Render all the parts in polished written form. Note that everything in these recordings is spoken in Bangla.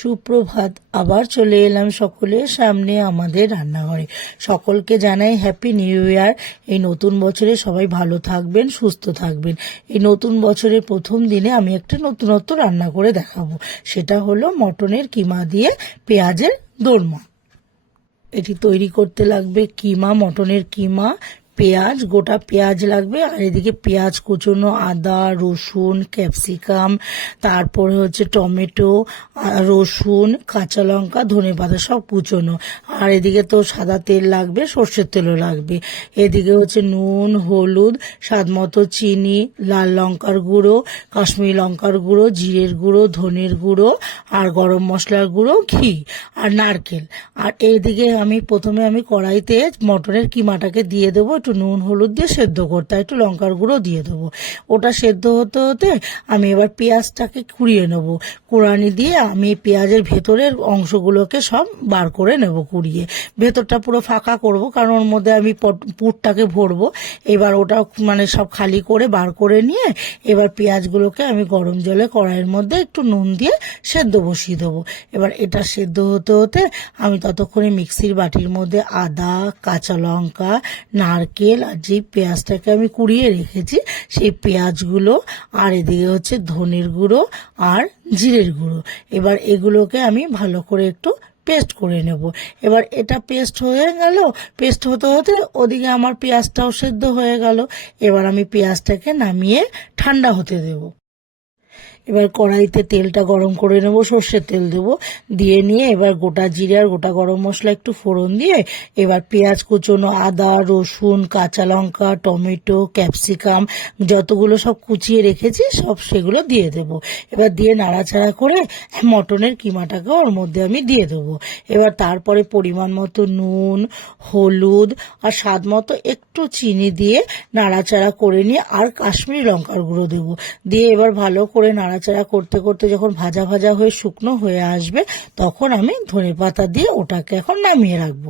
সুপ্রভাত। আবার চলে এলাম সকলের সামনে আমাদের রান্নাঘরে। সকলকে জানাই হ্যাপি নিউ ইয়ার। এই নতুন বছরে সবাই ভালো থাকবেন, সুস্থ থাকবেন। এই নতুন বছরের প্রথম দিনে আমি একটা নতুনত্ব রান্না করে দেখাবো। সেটা হলো মটনের কিমা দিয়ে পেঁয়াজের দোরমা। এটি তৈরি করতে লাগবে কিমা, মটনের কিমা, পেঁয়াজ, গোটা পেঁয়াজ লাগবে, আর এদিকে পেঁয়াজ কুচোনো, আদা, রসুন, ক্যাপসিকাম, তারপরে হচ্ছে টমেটো, রসুন, কাঁচা লঙ্কা, ধনেপাতা সব কুচোনো। আর এদিকে তো সাদা তেল লাগবে, সর্ষের তেলও লাগবে। এদিকে হচ্ছে নুন, হলুদ, স্বাদ মতো চিনি, লাল লঙ্কার গুঁড়ো, কাশ্মীরি লঙ্কার গুঁড়ো, জিরের গুঁড়ো, ধনের গুঁড়ো, আর গরম মশলার গুঁড়ো, ঘি আর নারকেল। আর এইদিকে প্রথমে আমি কড়াইতে মটনের কিমাটাকে দিয়ে দেবো, একটু নুন হলুদ দিয়ে সেদ্ধ করতে, একটু লঙ্কার গুঁড়ো দিয়ে দেবো। ওটা সেদ্ধ হতে হতে আমি এবার পেঁয়াজটাকে কুড়িয়ে নেবো। কুড়ানি দিয়ে আমি পেঁয়াজের ভেতরের অংশগুলোকে সব বার করে নেব কুড়িয়ে। ভেতরটা পুরো ফাঁকা করব, কারণ ওর মধ্যে আমি পুরটাকে ভরবো। এবার ওটা সব খালি করে বার করে নিয়ে এবার পেঁয়াজগুলোকে আমি গরম জলে কড়াইয়ের মধ্যে একটু নুন দিয়ে সেদ্ধ বসিয়ে দেবো। এবার এটা সেদ্ধ হতে হতে আমি ততক্ষণে মিক্সির বাটির মধ্যে আদা, কাঁচা লঙ্কা, নারকেল আর যে পেঁয়াজটাকে আমি কুড়িয়ে রেখেছি সেই পেঁয়াজগুলো, আর এদিকে হচ্ছে ধনের গুঁড়ো আর জিরের গুঁড়ো, এবার এগুলোকে আমি ভালো করে একটু পেস্ট করে নেব। এবার এটা পেস্ট হয়ে গেল, পেস্ট হতে হতে ওদিকে আমার পেঁয়াজটাও সেদ্ধ হয়ে গেল। এবার আমি পেঁয়াজটাকে নামিয়ে ঠান্ডা হতে দেবো। এবার কড়াইতে তেলটা গরম করে নেব, সর্ষের তেল দেবো, দিয়ে নিয়ে এবার গোটা জিরে আর গোটা গরম মশলা একটু ফোড়ন দিয়ে এবার পেঁয়াজ কুচোনো, আদা, রসুন, কাঁচা লঙ্কা, টমেটো, ক্যাপসিকাম যতগুলো সব কুচিয়ে রেখেছি সব সেগুলো দিয়ে দেবো। এবার দিয়ে নাড়াচাড়া করে মটনের কিমাটাকে ওর মধ্যে আমি দিয়ে দেবো। এবার তারপরে পরিমাণ মতো নুন, হলুদ আর স্বাদ মতো একটু চিনি দিয়ে নাড়াচাড়া করে নিয়ে আর কাশ্মীরি লঙ্কার গুঁড়ো দেবো। দিয়ে এবার ভালো করে নাড়াচাড়া করতে করতে যখন ভাজা ভাজা হয়ে শুকনো হয়ে আসবে তখন আমি ধনেপাতা দিয়ে ওটাকে এখন নামিয়ে রাখবো।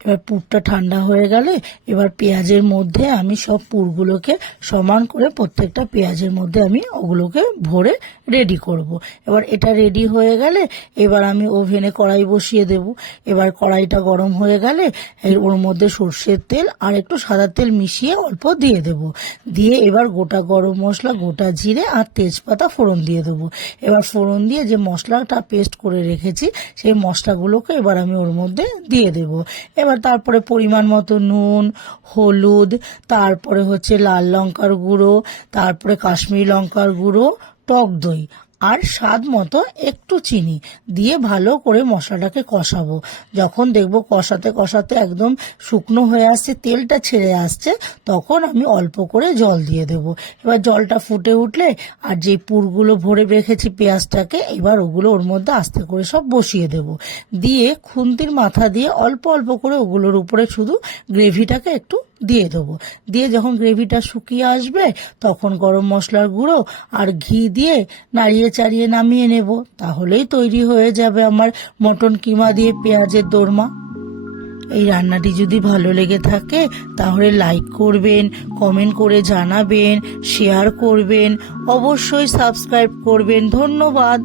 এবার পুরটা ঠান্ডা হয়ে গেলে এবার পেঁয়াজের মধ্যে আমি সব পুরগুলোকে সমান করে প্রত্যেকটা পেঁয়াজের মধ্যে আমি ওগুলোকে ভরে রেডি করব। এবার এটা রেডি হয়ে গেলে এবার আমি ওভেনে কড়াই বসিয়ে দেব। এবার কড়াইটা গরম হয়ে গেলে ওর মধ্যে সর্ষের তেল আর একটু সাদা তেল মিশিয়ে অল্প দিয়ে দেব। দিয়ে এবার গোটা গরম মশলা, গোটা জিরে আর তেজপাতা ফোড়ন দিয়ে দেবো। এবার ফোড়ন দিয়ে যে মশলাটা পেস্ট করে রেখেছি সেই মশলাগুলোকে এবার আমি ওর মধ্যে দিয়ে দেব। এবার তারপরে পরিমাণ মতো নুন, হলুদ, তারপরে হচ্ছে লাল লঙ্কার গুঁড়ো, তারপরে কাশ্মীরি লঙ্কার গুঁড়ো, টক দই আর স্বাদ মতো একটু চিনি দিয়ে ভালো করে মশলাটাকে কষাবো। যখন দেখবো কষাতে কষাতে একদম শুকনো হয়ে আসছে, তেলটা ছেড়ে আসছে, তখন আমি অল্প করে জল দিয়ে দেবো। এবার জলটা ফুটে উঠলে আর যে পুরগুলো ভরে রেখেছি পেঁয়াজটাকে এবার ওগুলো ওর মধ্যে আস্তে করে সব বসিয়ে দেব। দিয়ে খুন্তির মাথা দিয়ে অল্প অল্প করে ওগুলোর উপরে শুধু গ্রেভিটাকে একটু দিয়ে দেবো। দিয়ে যখন গ্রেভিটা শুকিয়ে আসবে তখন গরম মশলার গুঁড়ো আর ঘি দিয়ে নাড়িয়ে চাড়িয়ে নামিয়ে নেব। তাহলেই তৈরি হয়ে যাবে আমার মটন কিমা দিয়ে পেঁয়াজের দোরমা। এই রান্নাটি যদি ভালো লেগে থাকে তাহলে লাইক করবেন, কমেন্ট করে জানাবেন, শেয়ার করবেন, অবশ্যই সাবস্ক্রাইব করবেন। ধন্যবাদ।